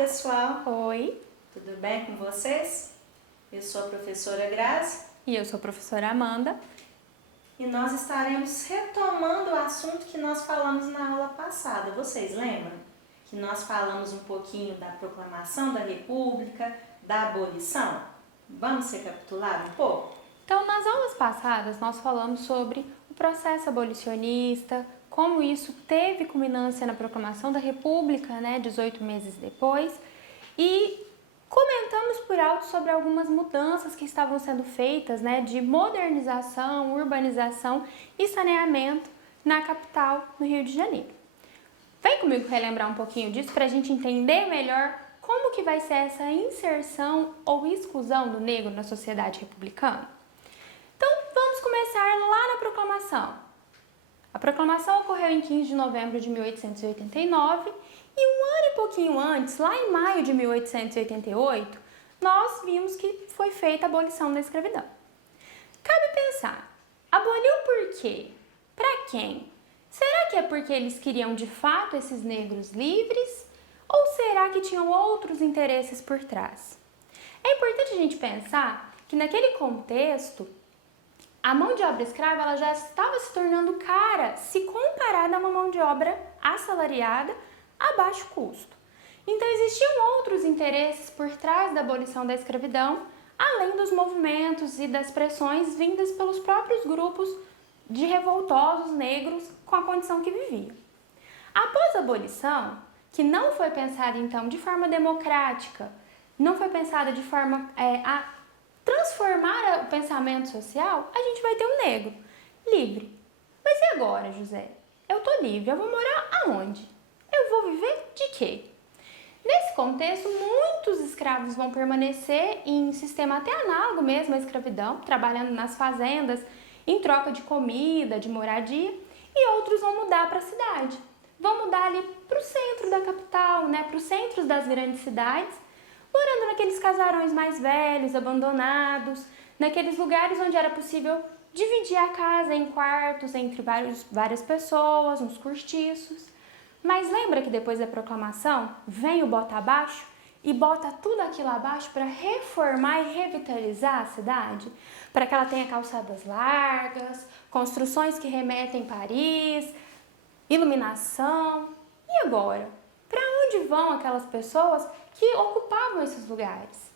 pessoal! Oi, Tudo bem com vocês? Eu sou a professora Grazi e eu sou a professora Amanda. e nós estaremos retomando o assunto que nós falamos na aula passada. Vocês lembram? Que nós falamos um pouquinho da proclamação da República, da abolição? Vamos recapitular um pouco? Então, nas aulas passadas, nós falamos sobre o processo abolicionista, como isso teve culminância na proclamação da República, 18 meses depois, e comentamos por alto sobre algumas mudanças que estavam sendo feitas, de modernização, urbanização e saneamento na capital, no Rio de Janeiro. Vem comigo relembrar um pouquinho disso para a gente entender melhor como que vai ser essa inserção ou exclusão do negro na sociedade republicana. Então, vamos começar lá na proclamação. A proclamação ocorreu em 15 de novembro de 1889 e um ano e pouquinho antes, lá em maio de 1888, nós vimos que foi feita a abolição da escravidão. Cabe pensar, aboliu por quê? Para quem? Será que é porque eles queriam de fato esses negros livres? Ou será que tinham outros interesses por trás? É importante a gente pensar que naquele contexto, a mão de obra escrava ela já estava se tornando cara se comparada a uma mão de obra assalariada a baixo custo. Então existiam outros interesses por trás da abolição da escravidão, além dos movimentos e das pressões vindas pelos próprios grupos de revoltosos negros com a condição que viviam. Após a abolição, que não foi pensada então de forma democrática, não foi pensada de forma a transformar o pensamento social, a gente vai ter um negro livre. Mas e agora, José? Eu tô livre, eu vou morar aonde? Eu vou viver de quê? Nesse contexto, muitos escravos vão permanecer em sistema até análogo mesmo à escravidão, trabalhando nas fazendas em troca de comida, de moradia, e outros vão mudar para a cidade. Vão mudar ali para o centro da capital, para os centros das grandes cidades, morando naqueles casarões mais velhos, abandonados, naqueles lugares onde era possível dividir a casa em quartos entre várias pessoas, uns cortiços. Mas lembra que depois da proclamação vem o bota abaixo e bota tudo aquilo abaixo para reformar e revitalizar a cidade? Para que ela tenha calçadas largas, construções que remetem a Paris, iluminação. E agora? Para onde vão aquelas pessoas que ocupavam esses lugares?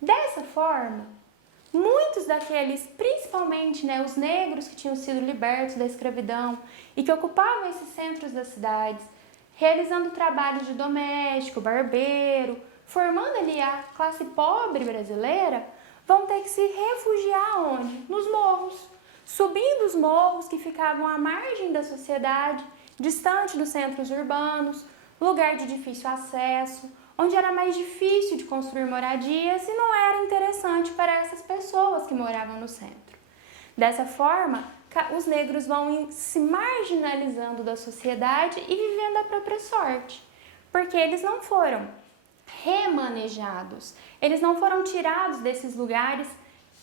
Dessa forma, muitos daqueles, principalmente os negros que tinham sido libertos da escravidão e que ocupavam esses centros das cidades, realizando trabalhos de doméstico, barbeiro, formando ali a classe pobre brasileira, vão ter que se refugiar onde? Nos morros, subindo os morros que ficavam à margem da sociedade, distante dos centros urbanos, lugar de difícil acesso, onde era mais difícil de construir moradias e não era interessante para essas pessoas que moravam no centro. Dessa forma, os negros vão se marginalizando da sociedade e vivendo a própria sorte, porque eles não foram remanejados, eles não foram tirados desses lugares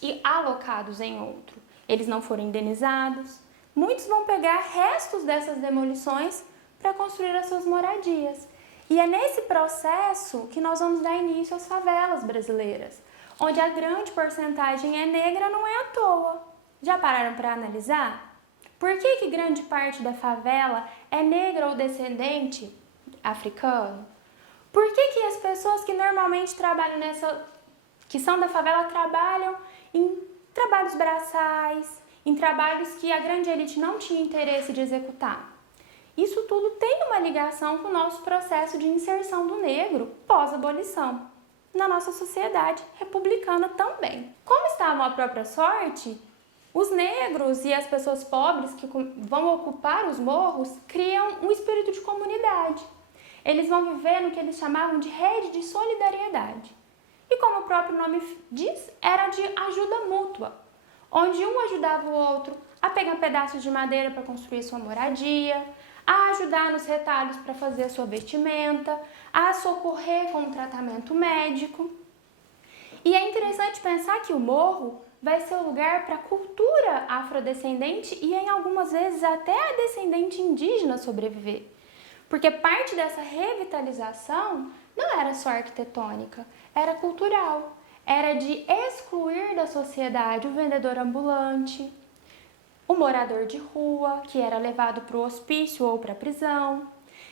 e alocados em outro, eles não foram indenizados. Muitos vão pegar restos dessas demolições para construir as suas moradias. E é nesse processo que nós vamos dar início às favelas brasileiras, onde a grande porcentagem é negra não é à toa. Já pararam para analisar? Por que grande parte da favela é negra ou descendente africano? Por que as pessoas que normalmente trabalham que são da favela, trabalham em trabalhos braçais, em trabalhos que a grande elite não tinha interesse de executar? Isso tudo tem uma ligação com o nosso processo de inserção do negro pós-abolição na nossa sociedade republicana também. Como estavam à própria sorte, os negros e as pessoas pobres que vão ocupar os morros criam um espírito de comunidade. Eles vão viver no que eles chamavam de rede de solidariedade. E como o próprio nome diz, era de ajuda mútua, onde um ajudava o outro a pegar pedaços de madeira para construir sua moradia, a ajudar nos retalhos para fazer a sua vestimenta, a socorrer com o tratamento médico. E é interessante pensar que o morro vai ser o lugar para a cultura afrodescendente e, em algumas vezes, até a descendente indígena sobreviver. Porque parte dessa revitalização não era só arquitetônica, era cultural. Era de excluir da sociedade o vendedor ambulante, o morador de rua, que era levado para o hospício ou para a prisão,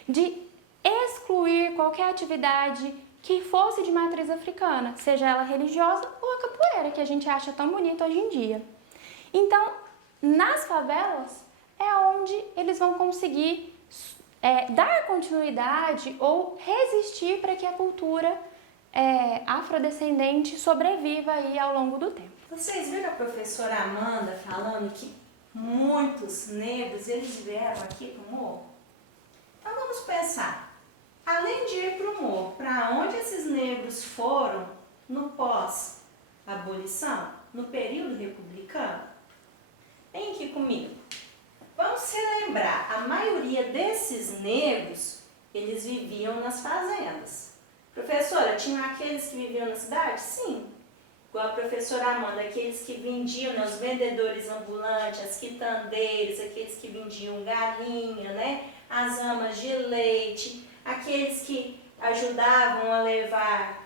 de excluir qualquer atividade que fosse de matriz africana, seja ela religiosa ou a capoeira, que a gente acha tão bonita hoje em dia. Então, nas favelas é onde eles vão conseguir dar continuidade ou resistir para que a cultura afrodescendente sobreviva aí ao longo do tempo. Vocês viram a professora Amanda falando que muitos negros eles vieram aqui para o morro? Então vamos pensar, além de ir para o morro, para onde esses negros foram no pós-abolição, no período republicano? Vem aqui comigo. Vamos se lembrar, a maioria desses negros, eles viviam nas fazendas. Professora, tinham aqueles que viviam na cidade? Sim. Igual a professora Amanda, aqueles que vendiam, né, os vendedores ambulantes, as quitandeiras, aqueles que vendiam galinha, né, as amas de leite, aqueles que ajudavam a levar,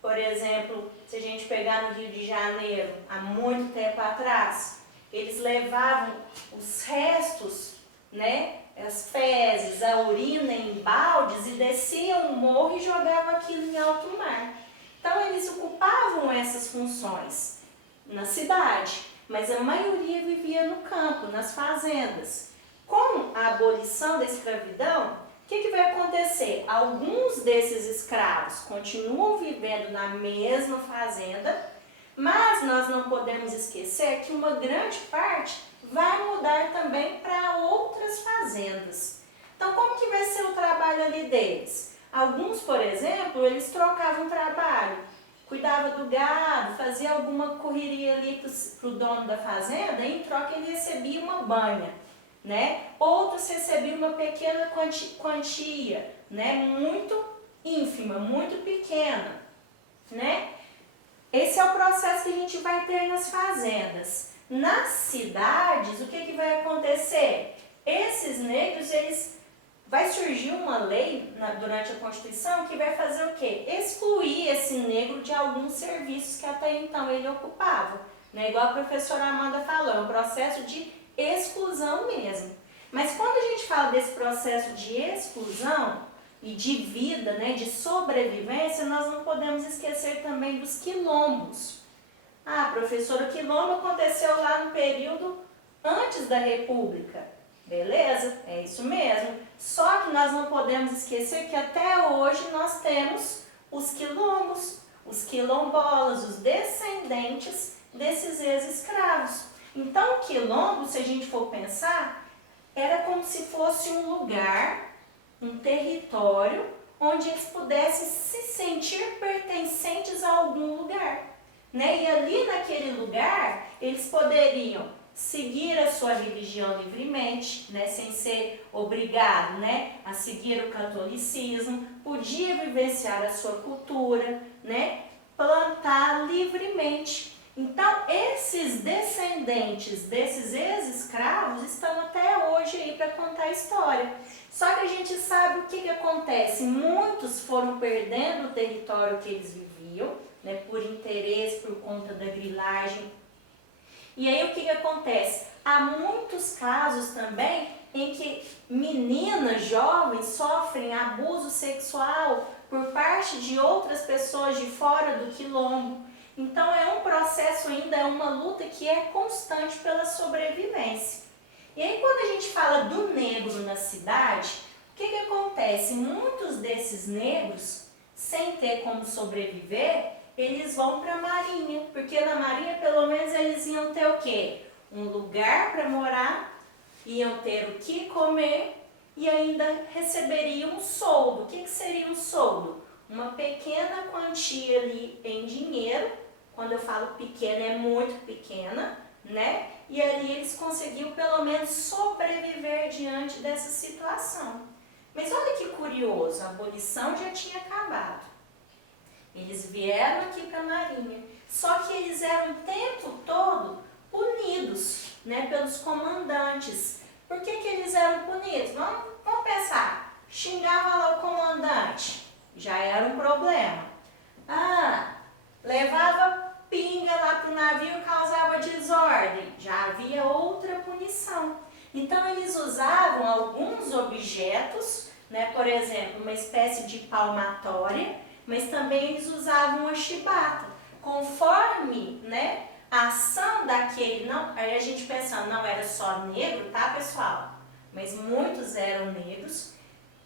por exemplo, se a gente pegar no Rio de Janeiro, há muito tempo atrás, eles levavam os restos, né, as fezes, a urina em baldes e desciam o morro e jogavam aquilo em alto mar. Então eles ocupavam essas funções na cidade, mas a maioria vivia no campo, nas fazendas. Com a abolição da escravidão, o que vai acontecer? Alguns desses escravos continuam vivendo na mesma fazenda, mas nós não podemos esquecer que uma grande parte vai mudar também para outras fazendas. Então, como que vai ser o trabalho ali deles? Alguns, por exemplo, eles trocavam trabalho, cuidava do gado, fazia alguma correria ali para o dono da fazenda e em troca ele recebia uma banha, né? Outros recebiam uma pequena quantia, né? Muito ínfima, muito pequena, né? Esse é o processo que a gente vai ter nas fazendas. Nas cidades, o que vai acontecer? Esses negros, vai surgir uma lei durante a Constituição que vai fazer o quê? Excluir esse negro de alguns serviços que até então ele ocupava. Né? Igual a professora Amanda falou, é um processo de exclusão mesmo. Mas quando a gente fala desse processo de exclusão e de vida, né, de sobrevivência, nós não podemos esquecer também dos quilombos. Ah, professora, o quilombo aconteceu lá no período antes da República. Beleza, é isso mesmo. Só que nós não podemos esquecer que até hoje nós temos os quilombos, os quilombolas, os descendentes desses ex-escravos. Então, o quilombo, se a gente for pensar, era como se fosse um lugar, um território, onde eles pudessem se sentir pertencentes a algum lugar. Né? E ali naquele lugar, eles poderiam seguir a sua religião livremente, né? Sem ser obrigado, né? A seguir o catolicismo, podia vivenciar a sua cultura, né? Plantar livremente. Então, esses descendentes desses ex-escravos estão até hoje aí para contar a história. Só que a gente sabe o que acontece. Muitos foram perdendo o território que eles viviam, né, por interesse, por conta da grilagem. E aí o que acontece? Há muitos casos também em que meninas jovens sofrem abuso sexual por parte de outras pessoas de fora do quilombo. Então é um processo ainda, é uma luta que é constante pela sobrevivência. E aí quando a gente fala do negro na cidade, o que acontece? Muitos desses negros, sem ter como sobreviver, eles vão para a marinha, porque na marinha pelo menos eles iam ter o quê? Um lugar para morar, iam ter o que comer e ainda receberiam um soldo. O que seria um soldo? Uma pequena quantia ali em dinheiro, quando eu falo pequena é muito pequena, né? E ali eles conseguiam pelo menos sobreviver diante dessa situação. Mas olha que curioso, a abolição já tinha acabado. Eles vieram aqui para a marinha, só que eles eram o tempo todo punidos, né, pelos comandantes. Por que eles eram punidos? Vamos pensar, xingava lá o comandante, já era um problema. Levava pinga lá para o navio e causava desordem, já havia outra punição. Então eles usavam alguns objetos, né, por exemplo, uma espécie de palmatória, mas também eles usavam a chibata. Conforme, né, a ação daquele, não, aí a gente pensando, não era só negro, tá, pessoal? Mas muitos eram negros,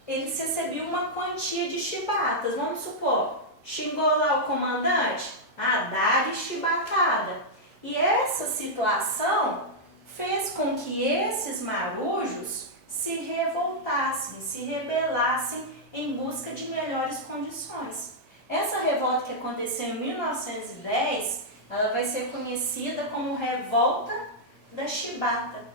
eles recebiam uma quantia de chibatas. Vamos supor, xingou lá o comandante, dá-lhe chibatada. E essa situação fez com que esses marujos se revoltassem, se rebelassem em busca de melhores condições. Essa revolta que aconteceu em 1910, ela vai ser conhecida como Revolta da Chibata.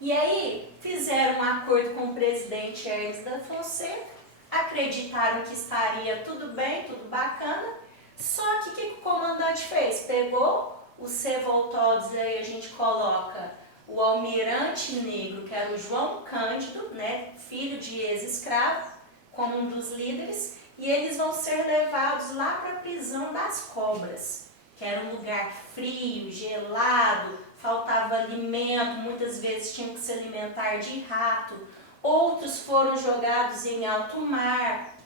E aí fizeram um acordo com o presidente Hermes da Fonseca, acreditaram que estaria tudo bem, tudo bacana, só que o que o comandante fez? Pegou os revoltosos, aí a gente coloca o almirante negro, que era o João Cândido, né, filho de ex-escravo, como um dos líderes, e eles vão ser levados lá para a prisão das cobras, que era um lugar frio, gelado, faltava alimento, muitas vezes tinham que se alimentar de rato. Outros foram jogados em alto mar.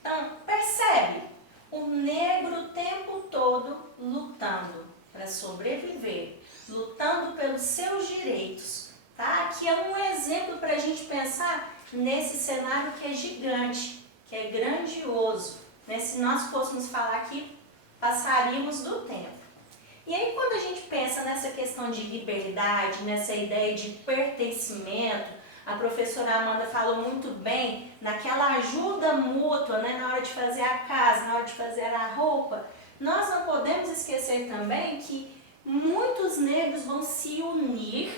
Então, percebe? O negro o tempo todo lutando para sobreviver, lutando pelos seus direitos. Tá? Aqui é um exemplo para a gente pensar nesse cenário que é gigante, que é grandioso. Né? Se nós fôssemos falar aqui, passaríamos do tempo. E aí quando a gente pensa nessa questão de liberdade, nessa ideia de pertencimento, a professora Amanda falou muito bem naquela ajuda mútua, né, na hora de fazer a casa, na hora de fazer a roupa. Nós não podemos esquecer também que muitos negros vão se unir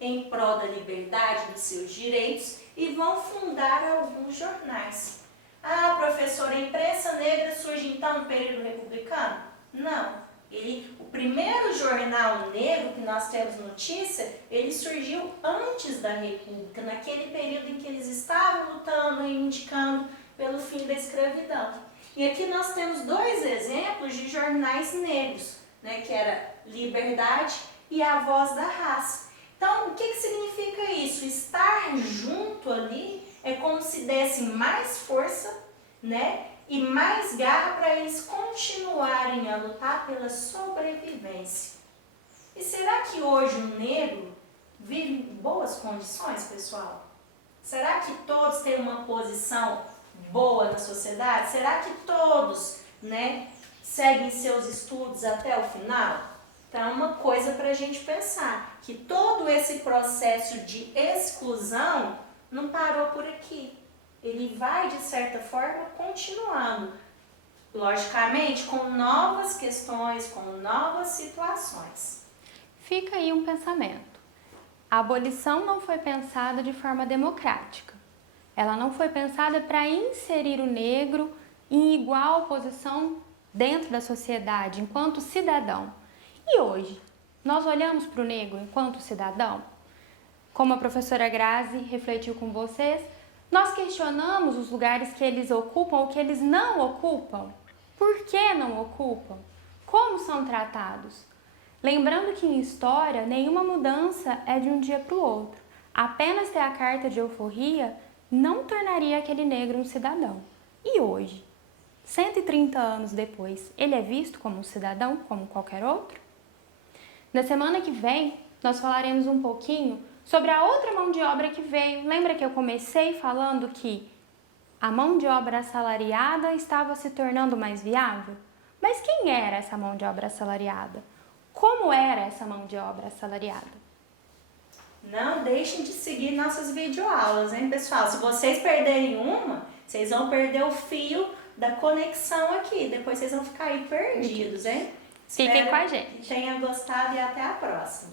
em prol da liberdade, dos seus direitos e vão fundar alguns jornais. Professora, a imprensa negra surge então no período republicano? Não. O primeiro jornal negro que nós temos notícia, ele surgiu antes da República, naquele período em que eles estavam lutando e indicando pelo fim da escravidão. E aqui nós temos dois exemplos de jornais negros, né, que era Liberdade e A Voz da Raça. Então, o que significa isso? Estar junto ali é como se dessem mais força, né, e mais garra para eles continuarem a lutar pela sobrevivência. E será que hoje o negro vive em boas condições, pessoal? Será que todos têm uma posição boa na sociedade? Será que todos, né, seguem seus estudos até o final? Então é uma coisa para a gente pensar, que todo esse processo de exclusão não parou por aqui. Ele vai, de certa forma, continuando, logicamente, com novas questões, com novas situações. Fica aí um pensamento. A abolição não foi pensada de forma democrática. Ela não foi pensada para inserir o negro em igual posição dentro da sociedade, enquanto cidadão. E hoje, nós olhamos para o negro enquanto cidadão? Como a professora Grazi refletiu com vocês, nós questionamos os lugares que eles ocupam ou que eles não ocupam. Por que não ocupam? Como são tratados? Lembrando que em história, nenhuma mudança é de um dia para o outro. Apenas ter a carta de euforia não tornaria aquele negro um cidadão. E hoje, 130 anos depois, ele é visto como um cidadão, como qualquer outro? Na semana que vem, nós falaremos um pouquinho sobre a outra mão de obra que veio. Lembra que eu comecei falando que a mão de obra assalariada estava se tornando mais viável? Mas quem era essa mão de obra assalariada? Como era essa mão de obra assalariada? Não deixem de seguir nossas videoaulas, hein, pessoal? Se vocês perderem uma, vocês vão perder o fio da conexão aqui. Depois vocês vão ficar aí perdidos, hein? Fiquem Espero com a gente. que tenham gostado e até a próxima.